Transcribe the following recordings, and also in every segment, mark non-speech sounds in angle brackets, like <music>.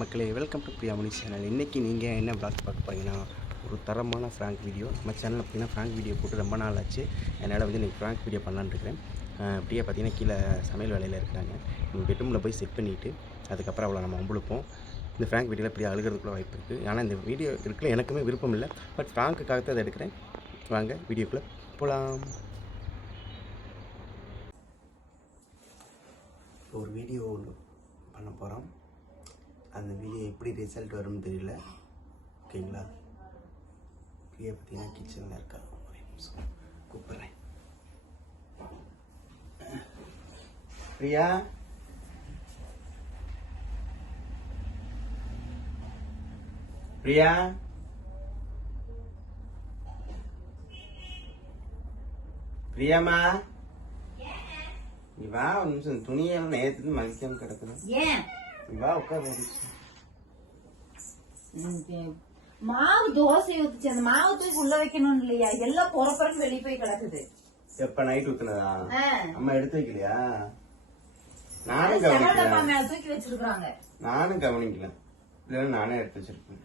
மக்களே welcome to Priyamani channel இன்றைக்கி நீங்கள் என்ன பிளாக் பார்க்க போகிறீங்கன்னா ஒரு தரமான ஃப்ராங்க் வீடியோ நம்ம சேனலில் பார்த்தீங்கன்னா ஃப்ராங்க் வீடியோ போட்டு ரொம்ப நாள் ஆச்சு. என்னால் வந்து இன்றைக்கி ஃப்ராங்க் வீடியோ பண்ணலான்னு இருக்கிறேன். அப்படியே பார்த்தீங்கன்னா கீழே சமையல் வேலையில் இருக்கிறாங்க. நம்ம பெட்ரூமில் போய் செட் பண்ணிவிட்டு அதுக்கப்புறம் அவளை நம்ம அம்புழுப்போம். இந்த ஃப்ராங்க் வீடியோவில் இப்படி அழுகிறதுக்குள்ள வாய்ப்பு இருக்குது ஆனால் இந்த வீடியோ இருக்குல்ல எனக்குமே விருப்பம் இல்லை. பட் ஃப்ராங்க்குக்காக தான் அதை எடுக்கிறேன். வாங்க வீடியோக்குள்ளே போகலாம் ஒரு வீடியோ ஒன்று பண்ண போகிறோம் அந்த வீடியோ எப்படி ரிசல்ட் வரும்னு தெரியல. ஓகேங்களா பிரியா பார்த்தீங்கன்னா கிச்சனில் இருக்கா? ஒரே நிமிஷம். கூப்பிட்றேன். பிரியா? பிரியா? பிரியாமா நீ வா ஒரு நிமிஷம். துணியெல்லாம் நேற்று மதிக்காம நீ வா உட்காரு மாவு தோசை ஊத்துச்சு அந்த மாவு தூக்கி உள்ள வைக்கணும் இல்லையா எல்லாம் புறப்புறம் வெளியே போய் கிடக்குது எப்ப நைட் ஊத்துனதா. அம்மா எடுத்து வைக்கலையா நானும் கவனிக்கல தூக்கி வச்சிருக்காங்க நானும் கவனிக்கல இல்லைன்னா நானே எடுத்து வச்சிருப்பேன்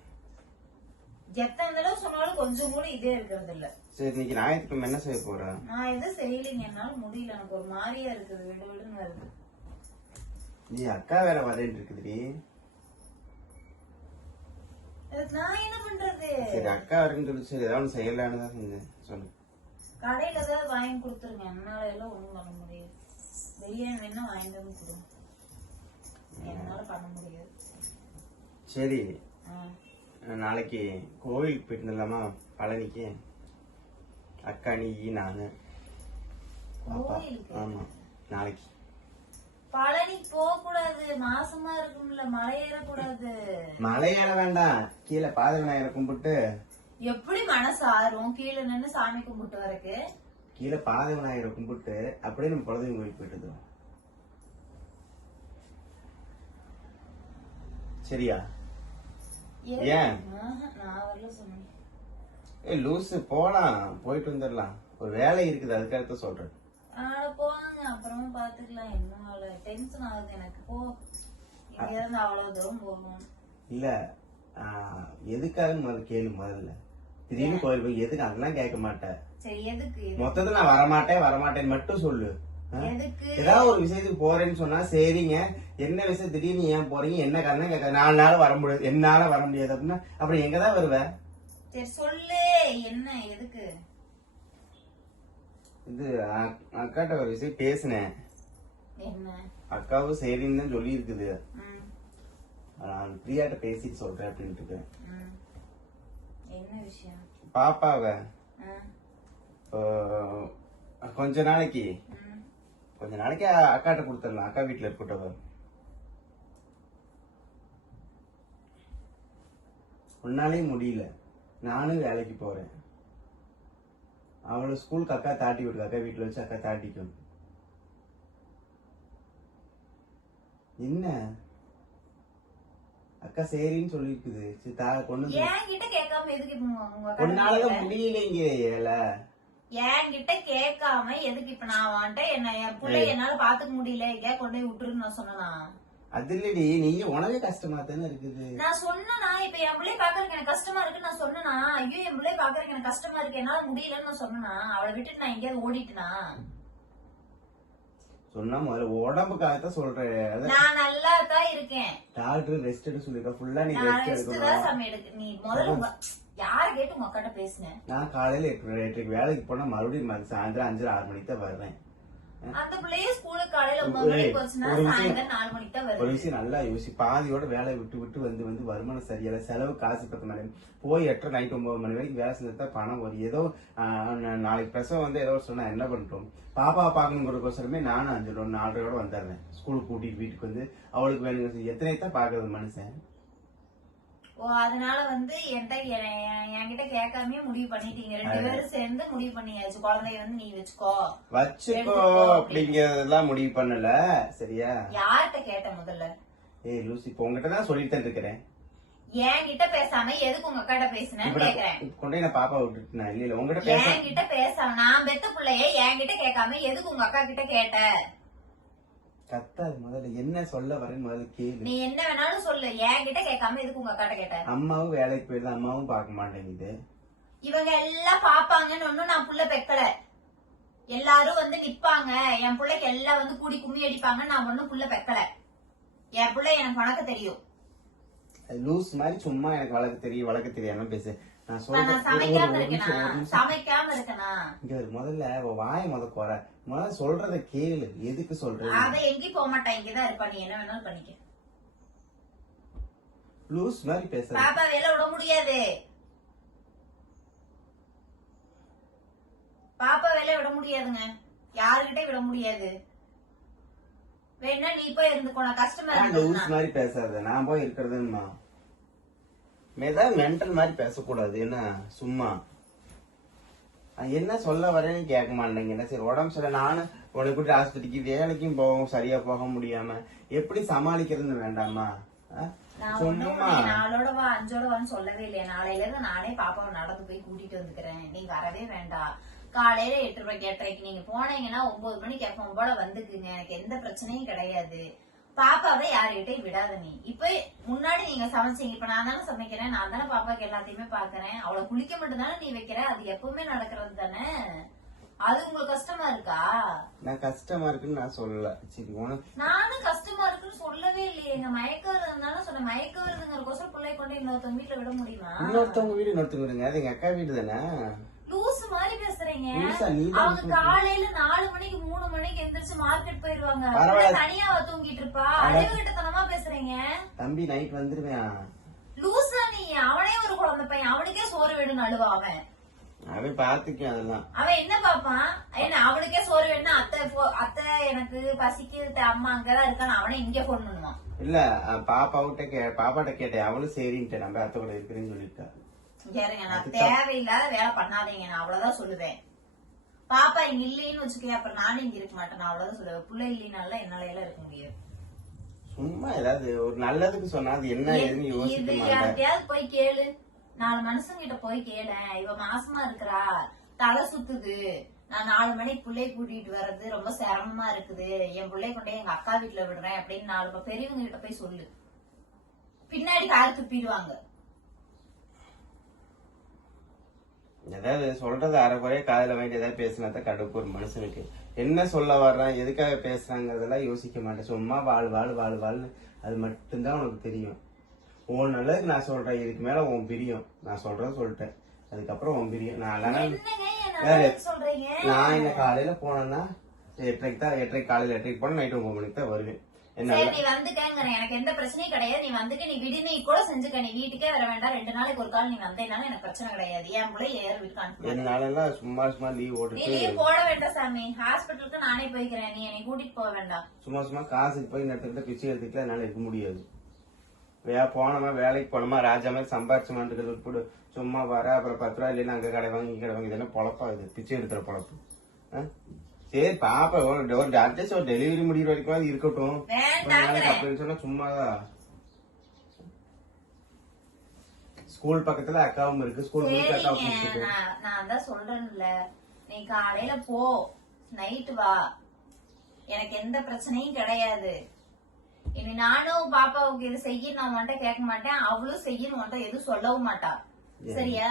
எத்தனை தடவை சொன்னாலும் கொஞ்சம் கூட இதே இருக்கிறது இல்ல சரி இன்னைக்கு ஞாயிற்றுக்கிழமை என்ன செய்ய போற நான் எதுவும் செய்யலைங்க என்னால முடியல எனக்கு ஒரு மாதிரியா இருக்குது விடு விடுன்னு வருது நீ அக்கா வேற வரேன் இருக்குதுடி. நான் என்ன பண்றது? சரி அக்கா வரேன்னு சொல்லி. சரி ஏதாவது செய்யலான்னு தான் செஞ்சேன். சொல்லு. கடையில ஏதாவது வாங்கி கொடுத்துருங்க. என்னால எல்லாம் ஒண்ணும் பண்ண முடியாது. பிரியாணி வேணா வாங்கிட்டு வந்து கொடுங்க என்னால பண்ண முடியாது. சரி. நாளைக்கு கோவிலுக்கு போயிட்டு இருந்தலாமா பழனிக்கு. அக்கா நீ நானு? ஆமா. நாளைக்கு. பழனி போக கூடாது மாசமா இருக்கும்ல மலை ஏறக்கூடாது மலை ஏற வேண்டாம். கீழே பாத விநாயகரை கும்பிட்டு எப்படி மனசு ஆறும்? கீழே நின்னு சாமி கும்பிட்டு வரக்கு. கீழே பாத விநாயகரை கும்பிட்டு அப்படியே நம்ம குலதெய்வம் கோயில் போயிட்டு. சரியா? ஏன்? ஆஹா, நான் வரல சொன்னேன் ஏ லூசு போலாம். போயிட்டு வந்துடலாம். ஒரு வேலை இருக்குது அதுக்காக தான் சொல்றேன். போவாங்க அப்புறமா பாத்துக்கலாம் என்ன வேலை டென்ஷன் ஆகுது எனக்கு. போ. இங்க இருந்து அவ்வளவு தூரம் போகணும். இல்ல. எதுக்காக முதல்ல கேளு முதல்ல? திடீர்னு கோயில் போய் எதுக்கு அதெல்லாம் கேட்க மாட்டேன் சரி எதுக்கு? எது- மொத்தத்துல நான் வரமாட்டேன் வரமாட்டேன்னு மட்டும் சொல்லு. ஏதாவது ஒரு விஷயத்துக்கு போறேன்னு சொன்னா சரிங்க. என்ன விஷயம் திடீர்னு ஏன் போறீங்க? என்ன காரணம்? கேட்க நாலு நாள் வர முடியாது. என்னால வர முடியாது அப்படின்னா அப்புறம் எங்க தான் வருவ? சரி சொல்லு. என்ன? எதுக்கு? இது அக்காட்ட ஒரு விஷயம் பேசினேன். அக்காவும் சரின்னு தான் சொல்லி இருக்குது நான் பிரியாட்ட பேசிட்டு சொல்றேன் அப்படின்ட்டு பாப்பாவ. கொஞ்ச நாளைக்கு. கொஞ்ச நாளைக்கு அக்காட்ட கொடுத்துடலாம். அக்கா வீட்டுல இருக்கட்டவ உன்னாலையும் முடியல. நானும் வேலைக்கு போறேன். அவளை ஸ்கூலுக்கு அக்கா தாட்டி விடுது அக்கா வீட்டுல வச்சு அக்கா தாட்டிக்கும். என்ன? அக்கா சரின்னு சொல்லிருக்குது. சரி தா கொண்டு என்கிட்ட கேட்காம எதுக்கு இப்ப உங்க- உங்க அக்கா உன்னாலதான் முடியலைங்க ஏல. என்கிட்ட கேட்காம எதுக்கு இப்ப நான் வந்துட்டேன் என்ன என் பிள்ளை என்னால பாத்துக்க முடியல. எங்கேயா கொண்டு போய் விட்டுருன்னு நான் சொன்னனா? அது இல்லடி நீங்க உனக்கு கஷ்டமா தானே இருக்குது. நான் சொன்னனா இப்ப என் பிள்ளை பாக்குறதுக்கு எனக்கு கஷ்டமா இருக்கு நான் சொன்னனா ஐயோ என் பிள்ளை பாக்குறதுக்கு எனக்கு கஷ்டமா இருக்கு என்னால முடியலன்னு நான் சொன்னனா அவளை விட்டுட்டு நான் எங்கேயாவது ஓடிட்டனா? சொன்னா முதல்ல உடம்புக்காகத்தான் சொல்றேன் அதான் நான் நல்லா தான் இருக்கேன். டாக்டர் ரெஸ்ட் எடுக்க சொல்லிருக்கா ஃபுல்லா நீ ரெஸ்ட் தான் எடுக்கணும் சாமி எடுக்க நீ முதல்ல யார கேட்டு உங்க அக்காட்ட பேசுனேன் நான் காலையில எட்டு வேலைக்கு போனா மறுபடியும் சாயந்தரம் அஞ்சரை ஆறு மணிக்கு தான் வருவேன். அந்த பிள்ளைய ஸ்கூலுக்கு காலையில ஒன்பது ஏய், மணிக்கு போச்சுன்னா ஒரு விஷயம். சாயந்தரம் நாலு மணிக்கு தான் ஒரு வருது. விஷயம் நல்லா யோசி பாதியோட வேலையை விட்டு விட்டு வந்து வந்து வருமானம் சரியில்லை செலவு காசு பத்து மணி போய் எட்டரை நைட் ஒன்பது மணி வரைக்கும் வேலை செஞ்சா பணம் வரும் ஏதோ ஆஹ், நா- நாளைக்கு பிரசவம் வந்து ஏதோ சொன்னா என்ன பண்ணிட்டோம் பாப்பா பாக்கணுங்கிறதுக்கோசரமே நானும் அஞ்சு நாலரையோட வந்துடுறேன். ஸ்கூலுக்கு கூட்டிட்டு வீட்டுக்கு வந்து அவளுக்கு வேணுங்க எத்தனை தான் பாக்குறது மனுஷன். அதனால வந்து என்கிட்ட என்கிட்ட கேட்காமயே முடிவு பண்ணிட்டீங்க. ரெண்டு பேரும் சேர்ந்து முடிவு பண்ணியாச்சு. குழந்தைய வந்து நீ வச்சுக்கோ. வச்சுக்கோ அப்படிங்கறதெல்லாம் முடிவு பண்ணல. சரியா? யார்கிட்ட கேட்ட முதல்ல? ஏய் லூசி இப்போ உங்ககிட்ட தான் சொல்லிட்டு இருக்கிறேன். என்கிட்ட பேசாம எதுக்கு உங்க அக்காட்ட பேசுனேன்னு கேக்குறேன். கொண்டு நான் பாப்பா விட்டுட்டு நான் இல்ல இல்ல உங்ககிட்ட பேச என்கிட்ட பேசாம நான் பெத்த பிள்ளைய என்கிட்ட கேட்காம எதுக்கு உங்க அக்கா கிட்ட கேட்ட? கத்தாது முதல்ல. என்ன சொல்ல வரேன்னு முதல்ல கேளு. நீ என்ன வேணாலும் சொல்லு. என்கிட்ட கேட்காம எதுக்கு உங்க அக்காட்ட கேட்ட? அம்மாவும் வேலைக்கு போயிடுது அம்மாவும் பார்க்க மாட்டேங்குது. இவங்க எல்லாம் பாப்பாங்கன்னு ஒண்ணும் நான் புள்ள பெக்கல. எல்லாரும் வந்து நிப்பாங்க. என் பிள்ளைக்கு எல்லாம் வந்து கூடி கும்மி அடிப்பாங்க நான் ஒண்ணும் புள்ள பெக்கல. என் பிள்ளை எனக்கு வணக்க தெரியும். லூஸ் மாதிரி சும்மா எனக்கு வழக்கு தெரியும் வழக்கு தெரியாம பேசு. நான் சொல்றேன் சமைக்காம இருக்கேனா. சமைக்காம இருக்கேனா? இங்க முதல்ல வாய் முத குறை. முதல்ல சொல்றத கேளு. எதுக்கு சொல்றது? அவ எங்கேயும் போக மாட்டா இங்கதான் இருப்பா நீ என்ன வேணாலும் பண்ணிக்க. லூஸ் மாதிரி பேசுற. பாப்பா வேலை விட முடியாது. பாப்பா வேலை விட முடியாதுங்க. யாருகிட்ட விட முடியாது. வேணா நீ போய் இருந்துக்கோ நான் கஷ்டமா லூஸ் மாதிரி பேசாத? நான் போய் இருக்கிறதுமா ஏதாவது மென்டல் மாதிரி பேசக்கூடாது. என்ன? சும்மா. என்ன சொல்ல வரேன்னு கேட்க மாட்டேங்க. சரி உடம்பு சரியில்லை. நானும் உன்னை கூட்டி ஆஸ்பத்திரிக்கு வேலைக்கும் போக சரியா போக முடியாம எப்படி சமாளிக்கிறதுன்னு வேண்டாமா? நாளோட வா அஞ்சோட வான்னு சொல்லவே இல்லையா. நாளையில இருந்து நானே பாப்பாவை நடந்து போய் கூட்டிட்டு வந்துக்கிறேன். நீங்க வரவே வேண்டாம். காலையில எட்டு ரூபாய்க்கு எட்டரைக்கு நீங்க போனீங்கன்னா ஒன்பது மணிக்கு எப்பவும் போல வந்துக்குங்க. எனக்கு எந்த பிரச்சனையும் கிடையாது. பாப்பாவை யாருகிட்டயும் விடாத நீ. இப்ப முன்னாடி நீங்க சமைச்சீங்க. இப்ப நான் தானே சமைக்கிறேன். நான் தானே பாப்பாக்கு எல்லாத்தையுமே பாக்குறேன். அவளை குளிக்க மட்டும் தானே நீ வைக்கிற? அது எப்பவுமே நடக்கிறது தானே? அது உங்களுக்கு கஷ்டமா இருக்கா? நான் கஷ்டமா இருக்குன்னு நான் சொல்லல. சரி உனக்கு நானும் கஷ்டமா இருக்குன்னு சொல்லவே இல்லையே. எங்க மயக்க வருதுனால சொன்ன மயக்க வருதுங்கிறக்கோசரம் பிள்ளை கொண்டு இன்னொருத்தவங்க வீட்டுல விட முடியுமா? இன்னொருத்தவங்க வீடு இன்னொருத்தவங்க வீடுங்க. அது எங்க அக்கா வீடு தானே? மாதிரி பேசுறீங்க. அவங்க. காலையில நாலு மணிக்கு மூணு மணிக்கு எந்திரிச்சு மார்க்கெட் போயிருவாங்க. தனியா தூங்கிட்டு இருப்பா. அறிவு கிட்டத்தனமா பேசுறீங்க. தம்பி நைட் வந்துருவேன். லூசா நீ. அவனே ஒரு குழந்தை பையன். அவனுக்கே சோறு வேணும்னு அழுவா அவன். அவன் பாத்துக்கேன் அதெல்லாம். அவன் என்ன பாப்பான்? என்ன அவனுக்கே சோறு வேணும்னா அத்தை அத்தை எனக்கு பசிக்குது அம்மா அங்கதான் இருக்கான்னு அவனே இங்க போன் பண்ணுவான். இல்ல பாப்பாவிட்ட கே பாப்பாட்ட கேட்டேன். அவளும் சரின்ட்டு நம்ம அத்தை கூட இருக்கிறேன்னு சொல்லிட்டா. இங்க இருங்க நான் தேவையில்லாத வேலை பண்ணாதீங்க நான் அவ்வளவுதான் சொல்லுவேன். பாப்பா இங்க இல்லைன்னு வச்சுக்கோ அப்புறம் நானும் இங்க இருக்க மாட்டேன் நான் அவ்வளவுதான் சொல்லுவேன். பிள்ளை இல்லைனால என்னால எல்லாம் இருக்க முடியாது. சும்மா ஏதாவது ஒரு நல்லதுக்கு சொன்னா அது என்ன ஏதுன்னு யோசிக்க மாட்டேன். போய் கேளு. நாலு மனுஷங்கிட்ட போய் கேளேன் இவ மாசமா இருக்கிறா. தலை சுத்துது. நான் நாலு மணிக்கு பிள்ளைய கூட்டிட்டு வர்றது ரொம்ப சிரமமா இருக்குது. என் பிள்ளைய கொண்டு எங்க அக்கா வீட்டுல விடுறேன் அப்படின்னு நாலு பெரியவங்க கிட்ட போய் சொல்லு. பின்னாடி கார் துப்பிடுவாங்க. ஏதாவது சொல்றது அரைக்குறைய காதுல வாங்கி ஏதாவது பேசினா தான் கடுப்பு ஒரு மனுஷனுக்கு. என்ன சொல்ல வர்றான் எதுக்காக பேசுறாங்கிறதெல்லாம் யோசிக்க மாட்டேன். சும்மா வாழ் வாழ் வாழ் வாழ்னு அது மட்டும்தான் உனக்கு தெரியும். உன் நல்லதுக்கு நான் சொல்றேன் இதுக்கு மேல உன் பிரியம். நான் சொல்றேன் சொல்லிட்டேன். அதுக்கப்புறம் உன் பிரியம். நான் நான் என்ன காலையில போனேன்னா எட்டரைக்கு தான் எட்டரைக்கு காலையில எட்டரைக்கு போனா நைட்டு ஒன்பது மணிக்கு தான் வருவேன். சரி நீ வந்துக்கங்கிற எனக்கு எந்த பிரச்சனையும் கிடையாது. நீ வந்துக்க நீ விடு நீ கூட செஞ்சுக்க. நீ வீட்டுக்கே வர வேண்டாம். ரெண்டு நாளைக்கு ஒரு கால் நீ வந்தேனாலும் எனக்கு பிரச்சனை கிடையாது. என் பிள்ளை ஏற வீட்டுக்கு அனுப்பு என்னால எல்லாம் சும்மா சும்மா லீவ் நீ போட்டுட்டு லீவ் போட வேண்டாம் சாமி. ஹாஸ்பிட்டலுக்கு நானே போய்க்கிறேன். நீ என்னை கூட்டிட்டு போக வேண்டாம். சும்மா சும்மா காசுக்கு போய் இடத்துல பிச்சை எடுத்துக்கலாம் என்னால இருக்க முடியாது. வே போனோமா வேலைக்கு போனோமா ராஜா மாதிரி சம்பாரிச்சோமான்றது கூட சும்மா வர அப்புறம் பத்து ரூபா இல்லைன்னா அங்க கடை வாங்கி கடை வாங்கி. இதெல்லாம் பொழப்பா இது. பிச்சை எடுக்கிற பொழப்பு? சரி பாப்பா ஒரு ஒரு அட்ஜஸ்ட் ஒரு டெலிவரி முடிகிற வரைக்கும் அது இருக்கட்டும் அப்படின்னு சொன்னா சும்மாதான் ஸ்கூல் பக்கத்துல அக்காவும் இருக்கு. ஸ்கூல் அக்காவும் கூப்பிட்டு நான் தான் சொல்றேன்ல. நீ காலையில போ. நைட்டு வா. எனக்கு எந்த பிரச்சனையும் கிடையாது. இனி நானும் பாப்பாவுக்கு இது செய்ய நான் உன்கிட்ட கேட்க மாட்டேன். அவளும் செய்யணும் உன்கிட்ட எதுவும் சொல்லவும் மாட்டா. சரியா?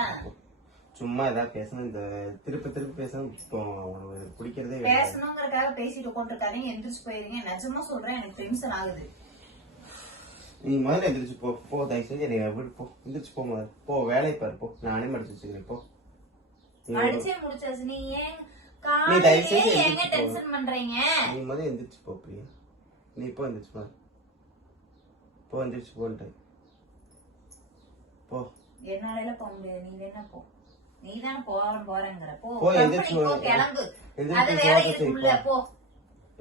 சும்மா ஏதாவது பேசணும். இந்த திருப்பி திருப்பி பேசணும். இப்போ உனக்கு இது பிடிக்கிறதே. பேசணுங்கிறதுக்காக பேசிட்டு உட்காந்துருக்காதீங்க எந்திரிச்சு போயிருங்க நிஜமா சொல்றேன் எனக்கு டென்ஷன் ஆகுது. நீ முதல்ல எந்திரிச்சு போ. போ தயவு செஞ்சு நீ வீட்டு போ. எந்திரிச்சு போ முதல்ல. போ வேலையை பாரு போ. நானே மடிச்சு வச்சுக்கிறேன் போ. அடிச்சே முடிச்சாச்சு. நீ ஏன் நீ தயவு செஞ்சு எங்க. டென்ஷன் பண்றீங்க? நீ முதல்ல எந்திரிச்சு போ பிரியா. நீ போ எந்திரிச்சு போ. போ எந்திரிச்சு போன்ட்டு. போ. என்னால போக முடியாது. நீ வேணா போ? நீ தானே போறேன் போறேங்கிற போ எந்திரிச்சு. கிளம்பு. அது போய் வேலை சோத்தை இருக்குல்ல செய், போ.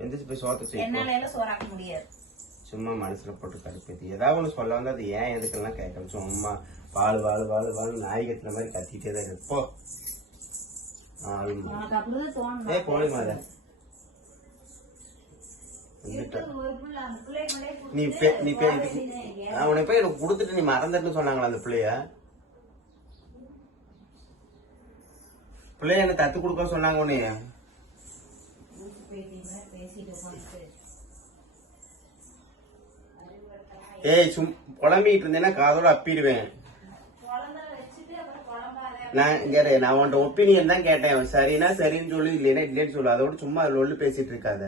எந்திரிச்சு போய் சோத்த செய்ய போ. என்னால எல்லாம் சோறாக்க முடியாது. சும்மா மனசுல போட்டு கடுப்பேத்தி. ஏதாவது ஒண்ணு சொல்ல வந்து அது ஏன் எதுக்கெல்லாம் கேட்கணும். சும்மா வாழு வாழு வாழு வாழு நாய் மாதிரி கத்திட்டே தான் இருக்கு. போ. ஆளுமா உனக்கு அப்படிதான் தோணும்? ஏ போடி மாத நீ நீ போய் எனக்கு கொடுத்துட்டு நீ மறந்துட்டுன்னு சொன்னாங்களா அந்த பிள்ளைய? பிள்ளைய என்ன தத்து கொடுக்க சொன்னாங்க உன்னைய? ஏய் சும் புலம்பிக்கிட்டு இருந்தேன்னா காதோட அப்பிடுவேன். நான் இங்க நான் உன்ட ஒப்பீனியன் தான் கேட்டேன். சரின்னா சரின்னு சொல்லு இல்லைன்னா இல்லைன்னு சொல்லு. அதோட சும்மா அதுல ஒல்லு பேசிட்டு இருக்காத.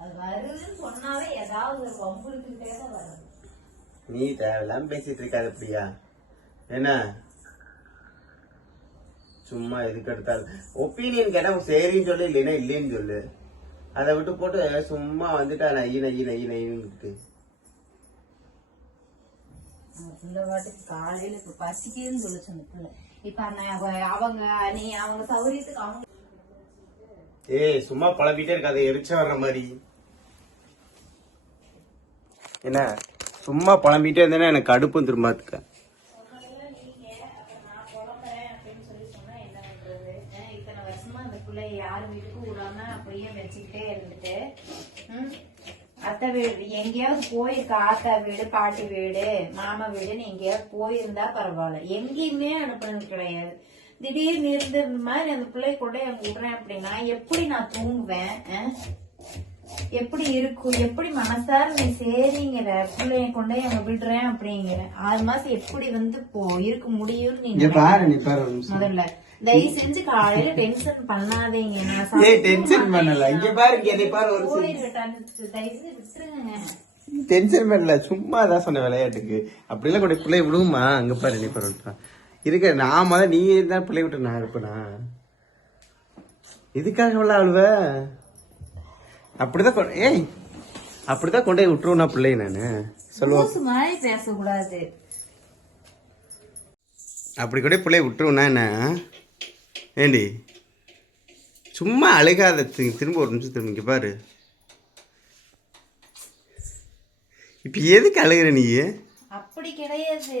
அது வருதுன்னு சொன்னாவே ஏதாவது ஒரு வரும். நீ தேவையில்லாம பேசிட்டு இருக்காத பிரியா. என்ன? சும்மா எதுக்கு எடுத்தாலும் ஒப்பீனியன் கேட்டா சரின்னு சொல்லு இல்லைன்னா இல்லைன்னு சொல்லு. அதை விட்டு போட்டு சும்மா வந்துட்டா நையின்னு அந்த பிள்ளை பாட்டுக்கு காலையில இப்ப பசிக்குதுன்னு சொல்லுச்சு அந்த பிள்ளை. இப்ப அவங்க நீ அவங்க சௌரியத்துக்கு அவங்க ஏய் சும்மா பழப்பிட்டே இருக்காத எரிச்ச வர்ற மாதிரி. என்ன? சும்மா புலம்பிட்டே இருந்தேன்னா எனக்கு கடுப்பும் திரும்பாத்துக்க இத்தனை அந்த யார் வீட்டுக்கும் விடாம அப்படியே வச்சுக்கிட்டே இருந்துட்டு அத்தை வீடு எங்கேயாவது போயிருக்கா? ஆத்தா வீடு பாட்டி வீடு மாமா வீடுன்னு எங்கேயாவது போயிருந்தா பரவாயில்ல. எங்கேயுமே அனுப்புனது கிடையாது. திடீர்னு இருந்த மாதிரி அந்த பிள்ளை கூட அங்க விடுறேன் அப்படின்னா எப்படி நான் தூங்குவேன்? ஆ? எப்படி இருக்கும்? எப்படி மனசார நீ சரிங்கிற பிள்ளைய கொண்டு அங்க விடுறேன் அப்படிங்கிற. ஆறு மாசம் எப்படி வந்து போ இருக்க முடியும்னு நீ நினை. பாரு நீ பாரு ஒரு நிமிஷம். முதல்ல. தயவு செஞ்சு காலையில டென்ஷன் பண்ணாதீங்க. ஏய் டென்ஷன் பண்ணல. இங்க பாரு இங்க என்னை பாரு ஒரு போயிருக்கேன் தயவு செஞ்சு விட்டுருங்க. டென்ஷன் பண்ணல. சும்மா தான் சொன்ன விளையாட்டுக்கு. அப்படிலாம் கூட பிள்ளை விடுமா அங்க பாரு நீ பாரு. இருக்க நான் முதல்ல நீ தான் பிள்ளை விட்டு நான் இருப்பேனா இதுக்காக உள்ள அழுவ? அப்படிதான் ஏய் அப்படிதான் கொண்டு போய் விட்டுருவேன் பிள்ளைய நானு. சொல்லுவோம் லூசு மாதிரி பேசக்கூடாது. அப்படி கூட பிள்ளைய விட்டுருவேனா என்ன? ஏண்டி? சும்மா அழுகாத திரும்ப ஒரு நிமிஷம் திரும்ப பாரு. இப்போ எதுக்கு அழுகிற நீ? அப்படி கிடையாது.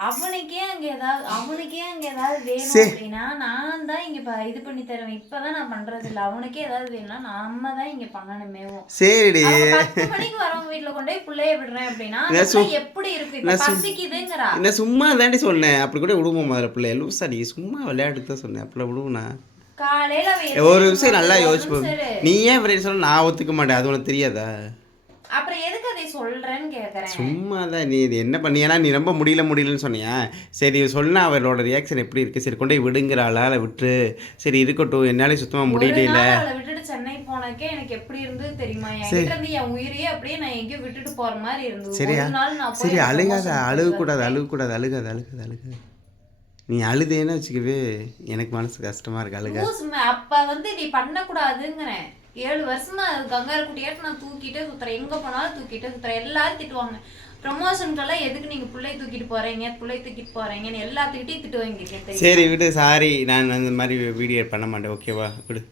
அவனுக்கே அங்க ஏதாவது அவனுக்கே அங்க ஏதாவது வேணும். அப்படின்னா நான் தான் இங்க ப- இது பண்ணி தருவேன். இப்பதான் நான் பண்றது இல்ல. அவனுக்கே ஏதாவது வேணும்னா நாம தான் இங்க பண்ணணுமேவும் சரிடி. பத்து மணிக்கு வரவங்க வீட்டுல கொண்டு போய் பிள்ளைய விடுறேன் அப்படின்னா நான் எப்படி இருக்கு? நான் பசிக்குதுங்கிறா. என்ன சும்மா தாண்டி சொன்னேன். அப்படி கூட விடுவோம் முதல்ல பிள்ளை லூசாடி சும்மா விளையாட்டுக்கு தான் சொன்னேன். அப்படி அவன் ஒரு விஷயம் நல்லா இரு. நீ ஏன் சொல்ல நான் ஒத்துக்க மாட்டேன். அது உனக்கு தெரியாதா? அப்புறம் எதுக்கு அதை சொல்றேன்னு கேக்குறேன்? சும்மா தான் நீ இது என்ன பண்ணி ஏன்னா நீ ரொம்ப முடியல முடியலன்னு சொன்னியா? சரி சொன்னா அவளோட ரியாக்ஷன் எப்படி இருக்கு? சரி கொண்டு போய் விடுங்கிற ஆளால விட்டு சரி இருக்கட்டும் என்னாலே சுத்தமா முடியல அவளை விட்டுட்டு சென்னை போனக்கே எனக்கு எப்படி இருந்தது தெரியுமா? என்கிட்ட இருந்து என் உயிரையே அப்படியே நான் எங்கேயோ விட்டுட்டு போற மாதிரி இருந்தது. சரியா? ஒரு நாள் நான் போய் சரி எனக்கு அழுகாத அழுகக்கூடாது அழுகக்கூடாது. அழுகாது அழுகாது அழுகாது. நீ அழுதேன்னு வச்சுக்கவே எனக்கு மனசு கஷ்டமா இருக்கு அழுக. அப்ப வந்து நீ பண்ணக்கூடாதுங்கிறேன். ஏழு வருஷமா கங்காரு குட்டியாட்டு நான் தூக்கிட்டே சுத்துறேன். எங்க போனாலும் தூக்கிட்டே சுத்துறேன். எல்லாரும் திட்டுவாங்க. ப்ரமோஷனுக்கெல்லாம் எதுக்கு நீங்க பிள்ளை தூக்கிட்டு போறீங்க? பிள்ளை தூக்கிட்டு போறீங்கன்னு எல்லாத்துக்கிட்டையும் திட்டு வாங்கிருக்கேன் தெரியுமா? சரி விடு சாரி நான் அந்த மாதிரி வீடியோ பண்ண மாட்டேன். ஓகேவா விடு.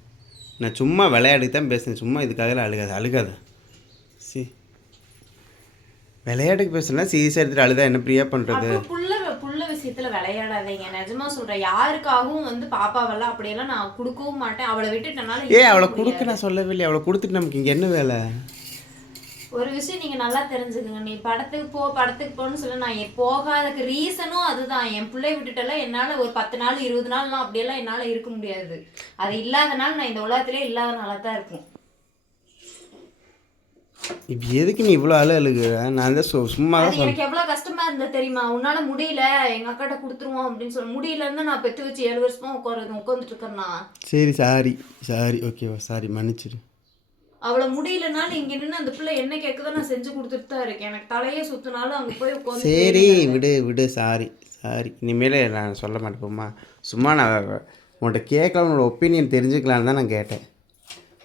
நான் சும்மா விளையாடி தான் பேசுனேன் சும்மா இதுக்காக அழுகாது. அழுகாத. சி. விளையாட்டுக்கு பேசுனா சீரியஸாக எடுத்துட்டு அழுதா என்ன பிரியா பண்ணுறது விஷயத்துல விளையாடாதீங்க. நிஜமா சொல்றேன். யாருக்காகவும் வந்து பாப்பாவெல்லாம் அப்படியெல்லாம் நான் கொடுக்கவும் மாட்டேன். அவளை விட்டுட்டனால ஏ அவளை. கொடுக்க நான் சொல்லவே அவளை கொடுத்துட்டு நமக்கு இங்கே என்ன வேலை? ஒரு விஷயம் நீங்க நல்லா தெரிஞ்சுக்கங்க. நீ படத்துக்கு போ படத்துக்கு போன்னு சொல்லி நான் எ- போகாததுக்கு ரீசனும் அதுதான். என் பிள்ளை விட்டுட்டெல்லாம் என்னால ஒரு பத்து நாள் இருபது நாள்லாம் அப்படியெல்லாம் என்னால இருக்க முடியாது. அது இல்லாத நாள் நான் இந்த உலகத்திலே இல்லாத நாளா தான் இருக்கும் இப்போ எதுக்கு நீ இவ்வளோ அழு அழுகுற? நான் தான் சும்மா தான் எனக்கு எவ்வளவு கஷ்டமா இருந்தது தெரியுமா? உன்னால முடியல. எங்க அக்காட்ட கொடுத்துருவோம் அப்படின்னு சொல்லி முடியலன்னு நான் பெத்து வச்சு ஏழு வருஷமா உட்காந்து உட்காந்துட்டு இருக்கேன்னா? சரி சாரி சாரி ஓகேவா சாரி மன்னிச்சிடு. அவளை முடியலனாலும் இங்க நின்று அந்த பிள்ளை என்ன கேட்குதோ நான் செஞ்சு கொடுத்துட்டு தான் இருக்கேன். எனக்கு தலையே சுத்தினாலும் அங்க போய் உட்காந்து சரி விடு விடு சாரி சாரி. இனிமேல் நான் சொல்ல மாட்டேப்போம்மா சும்மா நான் உன்கிட்ட கேட்கலாம் உன்னோட ஒப்பீனியன் தெரிஞ்சுக்கலான்னு தான் நான் கேட்டேன்.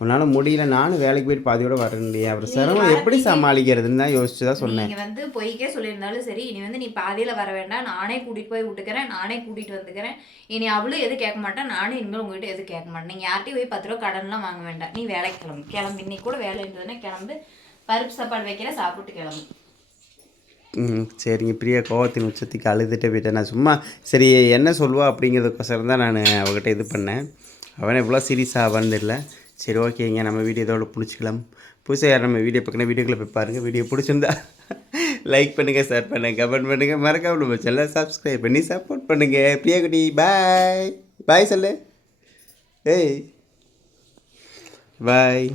உன்னால் முடியல நானும் வேலைக்கு போயிட்டு பாதியோட வரேன் இல்லையா அப்புறம் சிரமம் எப்படி சமாளிக்கிறதுன்னு தான் யோசிச்சு தான் சொன்னேன். நீங்க வந்து பொய்க்கே சொல்லியிருந்தாலும் சரி இனி வந்து நீ பாதியில வர வேண்டாம். நானே கூட்டிட்டு போய் விட்டுக்கிறேன் நானே கூட்டிட்டு வந்துக்கிறேன். இனி அவளும் எது கேட்க மாட்டேன் நானும் இனிமேல் உங்ககிட்ட எது கேட்க மாட்டேன். நீங்க யார்ட்டையும் போய் பத்து ரூபா கடன்லாம் வாங்க வேண்டாம். நீ வேலைக்கு கிளம்பு. கிளம்பு. இன்னைக்கு கூட வேலை இருந்ததுன்னா கிளம்பு. பருப்பு சாப்பாடு வைக்கிற சாப்பிட்டு கிளம்பு. ம் சரிங்க. பிரியா கோவத்தின் உச்சத்துக்கு அழுதுட்டு போயிட்டேன் நான் சும்மா சரி என்ன சொல்லுவா அப்படிங்கிறதுக்கோசரம் தான் நான் அவகிட்ட இது பண்ணேன். அவனை இவ்வளோ சீரியஸாக ஆவான்னு தெரியல சரி ஓகேங்க நம்ம வீடியோ இதோட பிடிச்சிக்கலாம் புதுசாக யார் நம்ம வீடியோ பக்கம் வீடியோக்குள்ளே போய் பாருங்கள் வீடியோ பிடிச்சிருந்தா <laughs> லைக் பண்ணுங்கள் ஷேர் பண்ணுங்கள் கமெண்ட் பண்ணுங்கள் மறக்காம நம்ம சேனலை சப்ஸ்கிரைப் பண்ணி சப்போர்ட் பண்ணுங்கள் பிரியாகுடி பாய் பாய் சொல்லு. ஏய் பாய்